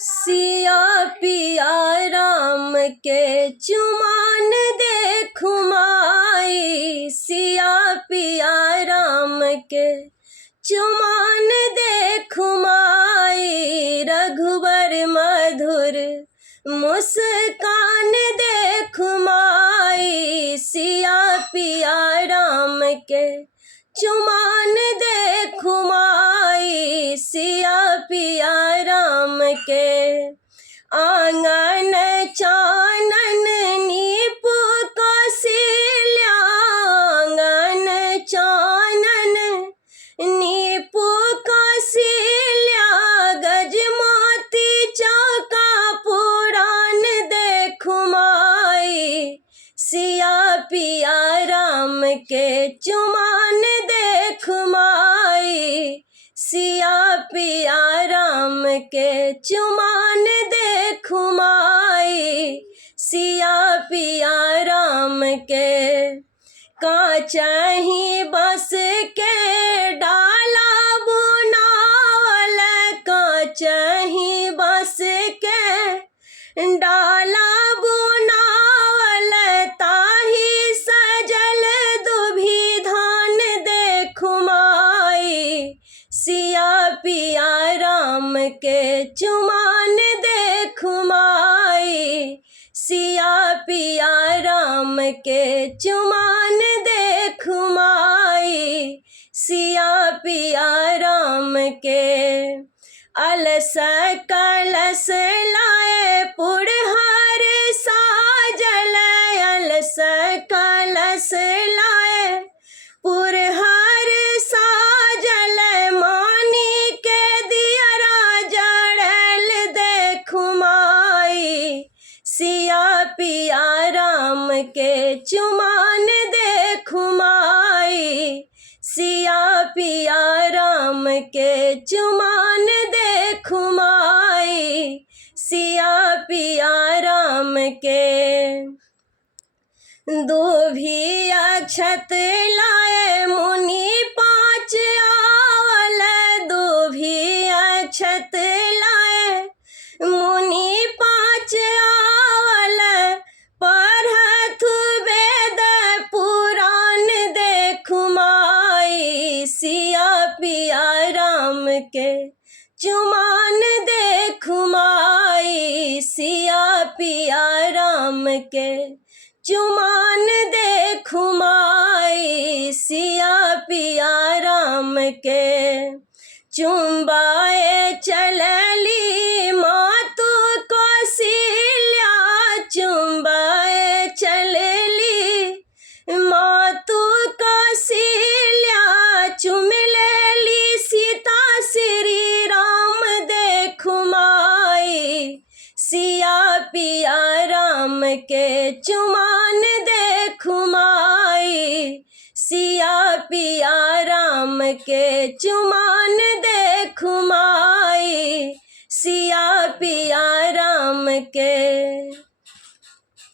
सिया पिया राम के चुमान देखु माई, सिया पिया राम के चुमान देखु माई, रघुबर मधुर मुस्कान देखु माई, सिया पिया राम के चुमान देखु माई, सिया पिया राम के आंगन चानन नीपु कौशल्या, आंगन चानन नीपु कौशल्या, गजमोती चौका पुराण देखु माई, सिया पिया राम के चुमान देखु माई, सिया पिया राम के चुमान देखु माई, सिया पिया राम के काचही बस के डाला बुनावल, काचही बस के डाला बुनावल, ताही सजल दुभी धान देखु माई, सिया पिया राम के चुमान देखु माई, सिया पिया राम के चुमान देखु माई, सिया पिया राम के अलस कलश लाए पुरहर साजल, अलस कलश लाए पुरहर साजल, मानी के दियरा जड़ल देखु माई, सिया पिया राम के चुमान देखु माई, सिया पिया राम के चुमान देखु माई, सिया पिया राम के दुभी अक्षत लाए मुनि पाँच आवल, दुभी अक्षत लाए मुनि पाँच आवल, पढ़थु वेद पुराण देखु माई, सिया पिया राम के चुमान देखु माई, सिया पिया राम के चुमान देखु माई, सिया पिया राम के चुम्बाए चलली मातु कौशल्या, चुम्बाए चलली मातु कौशल्या, चुमलेली सीता श्री राम देखु माई, सिया पिया राम के चुमान देखु माई, सिया पिया राम के चुमान देखु माई, सिया पिया राम के।